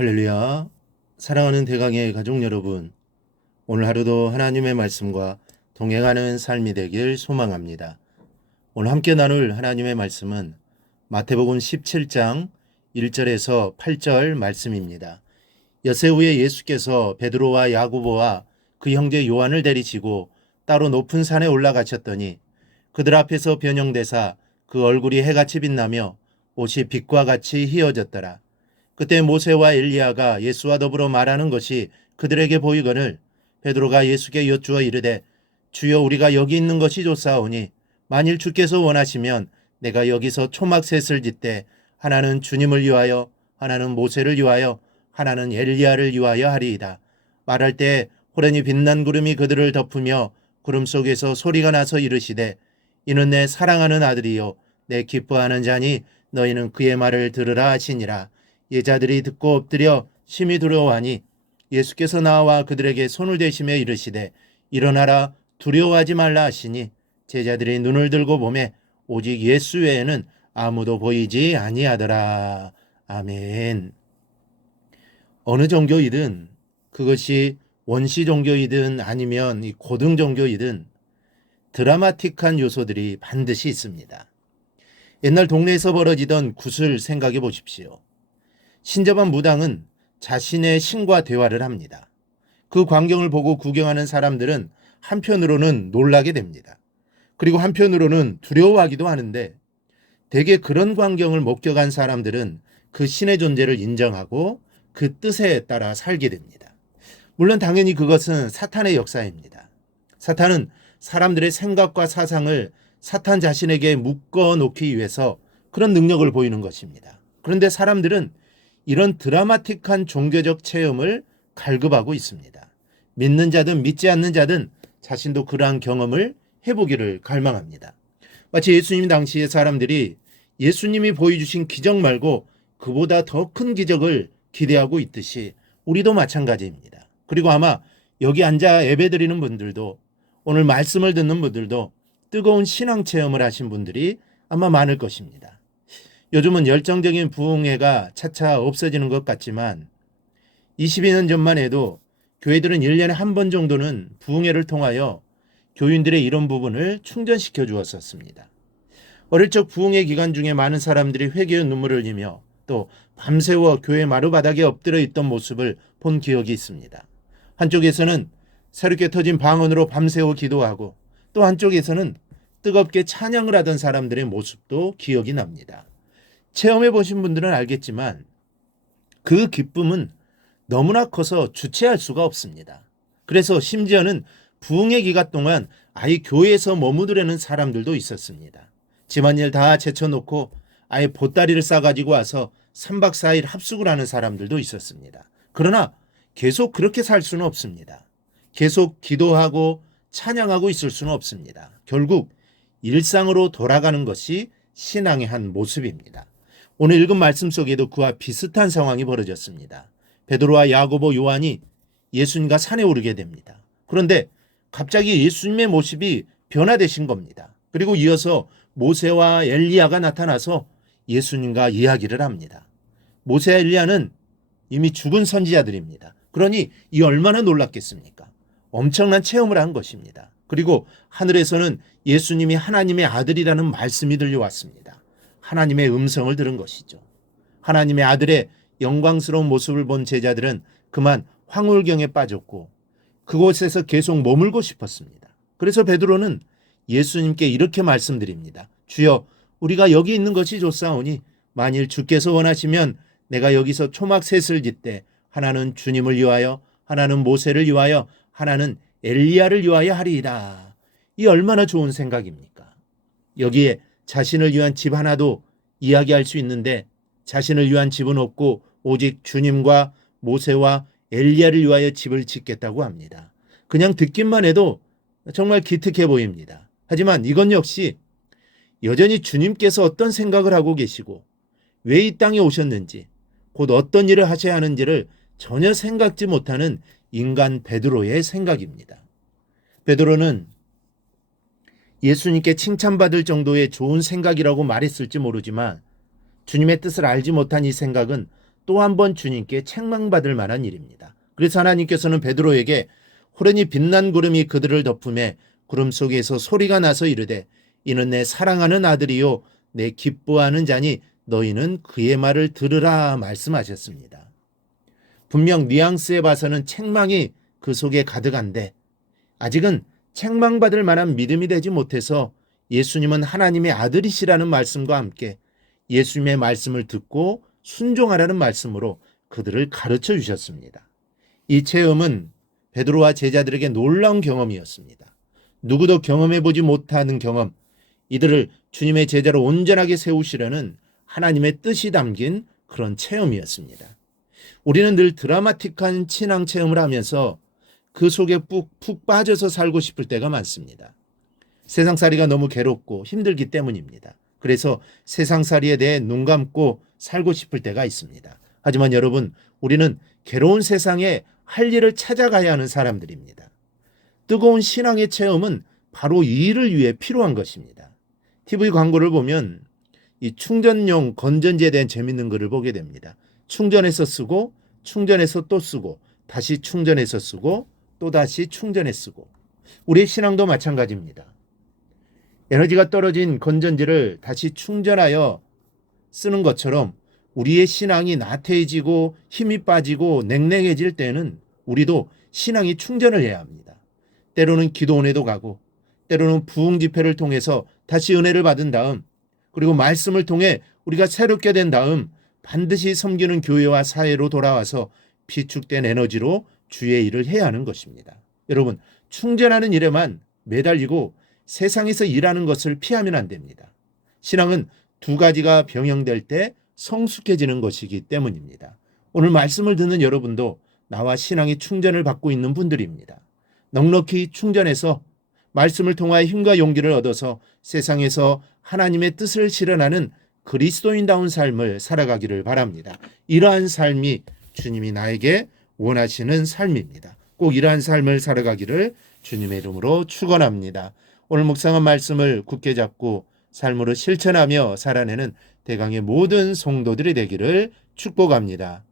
할렐루야. 사랑하는 대강의 가족 여러분, 오늘 하루도 하나님의 말씀과 동행하는 삶이 되길 소망합니다. 오늘 함께 나눌 하나님의 말씀은 마태복음 17장 1절에서 8절 말씀입니다. 엿새 후에 예수께서 베드로와 야고보와 그 형제 요한을 데리시고 따로 높은 산에 올라가셨더니 그들 앞에서 변형되사 그 얼굴이 해같이 빛나며 옷이 빛과 같이 희어졌더라. 그때 모세와 엘리야가 예수와 더불어 말하는 것이 그들에게 보이거늘 베드로가 예수께 여쭈어 이르되 주여 우리가 여기 있는 것이 좋사오니 만일 주께서 원하시면 내가 여기서 초막셋을 짓되 하나는 주님을 위하여 하나는 모세를 위하여 하나는 엘리야를 위하여 하리이다. 말할 때 호련히 빛난 구름이 그들을 덮으며 구름 속에서 소리가 나서 이르시되 이는 내 사랑하는 아들이요 내 기뻐하는 자니 너희는 그의 말을 들으라 하시니라. 예자들이 듣고 엎드려 심히 두려워하니 예수께서 나와 그들에게 손을 대시며 이르시되 일어나라 두려워하지 말라 하시니 제자들이 눈을 들고 보매 오직 예수 외에는 아무도 보이지 아니하더라. 아멘. 어느 종교이든 그것이 원시 종교이든 아니면 고등 종교이든 드라마틱한 요소들이 반드시 있습니다. 옛날 동네에서 벌어지던 굿을 생각해 보십시오. 신접한 무당은 자신의 신과 대화를 합니다. 그 광경을 보고 구경하는 사람들은 한편으로는 놀라게 됩니다. 그리고 한편으로는 두려워하기도 하는데 대개 그런 광경을 목격한 사람들은 그 신의 존재를 인정하고 그 뜻에 따라 살게 됩니다. 물론 당연히 그것은 사탄의 역사입니다. 사탄은 사람들의 생각과 사상을 사탄 자신에게 묶어 놓기 위해서 그런 능력을 보이는 것입니다. 그런데 사람들은 이런 드라마틱한 종교적 체험을 갈급하고 있습니다. 믿는 자든 믿지 않는 자든 자신도 그러한 경험을 해보기를 갈망합니다. 마치 예수님 당시의 사람들이 예수님이 보여주신 기적 말고 그보다 더 큰 기적을 기대하고 있듯이 우리도 마찬가지입니다. 그리고 아마 여기 앉아 예배드리는 분들도 오늘 말씀을 듣는 분들도 뜨거운 신앙 체험을 하신 분들이 아마 많을 것입니다. 요즘은 열정적인 부흥회가 차차 없어지는 것 같지만 22년 전만 해도 교회들은 1년에 한 번 정도는 부흥회를 통하여 교인들의 이런 부분을 충전시켜 주었었습니다. 어릴 적 부흥회 기간 중에 많은 사람들이 회개의 눈물을 흘리며 또 밤새워 교회 마루바닥에 엎드려 있던 모습을 본 기억이 있습니다. 한쪽에서는 새롭게 터진 방언으로 밤새워 기도하고 또 한쪽에서는 뜨겁게 찬양을 하던 사람들의 모습도 기억이 납니다. 체험해 보신 분들은 알겠지만 그 기쁨은 너무나 커서 주체할 수가 없습니다. 그래서 심지어는 부흥의 기간 동안 아예 교회에서 머무르려는 사람들도 있었습니다. 집안일 다 제쳐놓고 아예 보따리를 싸가지고 와서 3박 4일 합숙을 하는 사람들도 있었습니다. 그러나 계속 그렇게 살 수는 없습니다. 계속 기도하고 찬양하고 있을 수는 없습니다. 결국 일상으로 돌아가는 것이 신앙의 한 모습입니다. 오늘 읽은 말씀 속에도 그와 비슷한 상황이 벌어졌습니다. 베드로와 야고보, 요한이 예수님과 산에 오르게 됩니다. 그런데 갑자기 예수님의 모습이 변화되신 겁니다. 그리고 이어서 모세와 엘리야가 나타나서 예수님과 이야기를 합니다. 모세와 엘리야는 이미 죽은 선지자들입니다. 그러니 이 얼마나 놀랐겠습니까? 엄청난 체험을 한 것입니다. 그리고 하늘에서는 예수님이 하나님의 아들이라는 말씀이 들려왔습니다. 하나님의 음성을 들은 것이죠. 하나님의 아들의 영광스러운 모습을 본 제자들은 그만 황홀경에 빠졌고 그곳에서 계속 머물고 싶었습니다. 그래서 베드로는 예수님께 이렇게 말씀드립니다. 주여, 우리가 여기 있는 것이 좋사오니 만일 주께서 원하시면 내가 여기서 초막셋을 짓되 하나는 주님을 위하여 하나는 모세를 위하여 하나는 엘리야를 위하여 하리이다. 이 얼마나 좋은 생각입니까? 여기에 자신을 위한 집 하나도 이야기할 수 있는데 자신을 위한 집은 없고 오직 주님과 모세와 엘리야를 위하여 집을 짓겠다고 합니다. 그냥 듣기만 해도 정말 기특해 보입니다. 하지만 이건 역시 여전히 주님께서 어떤 생각을 하고 계시고 왜 이 땅에 오셨는지 곧 어떤 일을 하셔야 하는지를 전혀 생각지 못하는 인간 베드로의 생각입니다. 베드로는 예수님께 칭찬받을 정도의 좋은 생각이라고 말했을지 모르지만 주님의 뜻을 알지 못한 이 생각은 또 한 번 주님께 책망받을 만한 일입니다. 그래서 하나님께서는 베드로에게 호련히 빛난 구름이 그들을 덮음에 구름 속에서 소리가 나서 이르되 이는 내 사랑하는 아들이요 내 기뻐하는 자니 너희는 그의 말을 들으라 말씀하셨습니다. 분명 뉘앙스에 봐서는 책망이 그 속에 가득한데 아직은 책망받을 만한 믿음이 되지 못해서 예수님은 하나님의 아들이시라는 말씀과 함께 예수님의 말씀을 듣고 순종하라는 말씀으로 그들을 가르쳐 주셨습니다. 이 체험은 베드로와 제자들에게 놀라운 경험이었습니다. 누구도 경험해보지 못하는 경험, 이들을 주님의 제자로 온전하게 세우시려는 하나님의 뜻이 담긴 그런 체험이었습니다. 우리는 늘 드라마틱한 신앙 체험을 하면서 그 속에 푹 빠져서 살고 싶을 때가 많습니다. 세상살이가 너무 괴롭고 힘들기 때문입니다. 그래서 세상살이에 대해 눈 감고 살고 싶을 때가 있습니다. 하지만 여러분, 우리는 괴로운 세상에 할 일을 찾아가야 하는 사람들입니다. 뜨거운 신앙의 체험은 바로 이 일을 위해 필요한 것입니다. TV 광고를 보면 이 충전용 건전지에 대한 재밌는 글을 보게 됩니다. 충전해서 쓰고 충전해서 또 쓰고 다시 충전해서 쓰고 또 다시 충전해 쓰고. 우리의 신앙도 마찬가지입니다. 에너지가 떨어진 건전지를 다시 충전하여 쓰는 것처럼 우리의 신앙이 나태해지고 힘이 빠지고 냉랭해질 때는 우리도 신앙이 충전을 해야 합니다. 때로는 기도원에도 가고 때로는 부흥 집회를 통해서 다시 은혜를 받은 다음 그리고 말씀을 통해 우리가 새롭게 된 다음 반드시 섬기는 교회와 사회로 돌아와서 비축된 에너지로 주의 일을 해야 하는 것입니다. 여러분, 충전하는 일에만 매달리고 세상에서 일하는 것을 피하면 안 됩니다. 신앙은 두 가지가 병행될 때 성숙해지는 것이기 때문입니다. 오늘 말씀을 듣는 여러분도 나와 신앙의 충전을 받고 있는 분들입니다. 넉넉히 충전해서 말씀을 통하여 힘과 용기를 얻어서 세상에서 하나님의 뜻을 실현하는 그리스도인다운 삶을 살아가기를 바랍니다. 이러한 삶이 주님이 나에게 원하시는 삶입니다. 꼭 이러한 삶을 살아가기를 주님의 이름으로 축원합니다. 오늘 묵상한 말씀을 굳게 잡고 삶으로 실천하며 살아내는 대강의 모든 성도들이 되기를 축복합니다.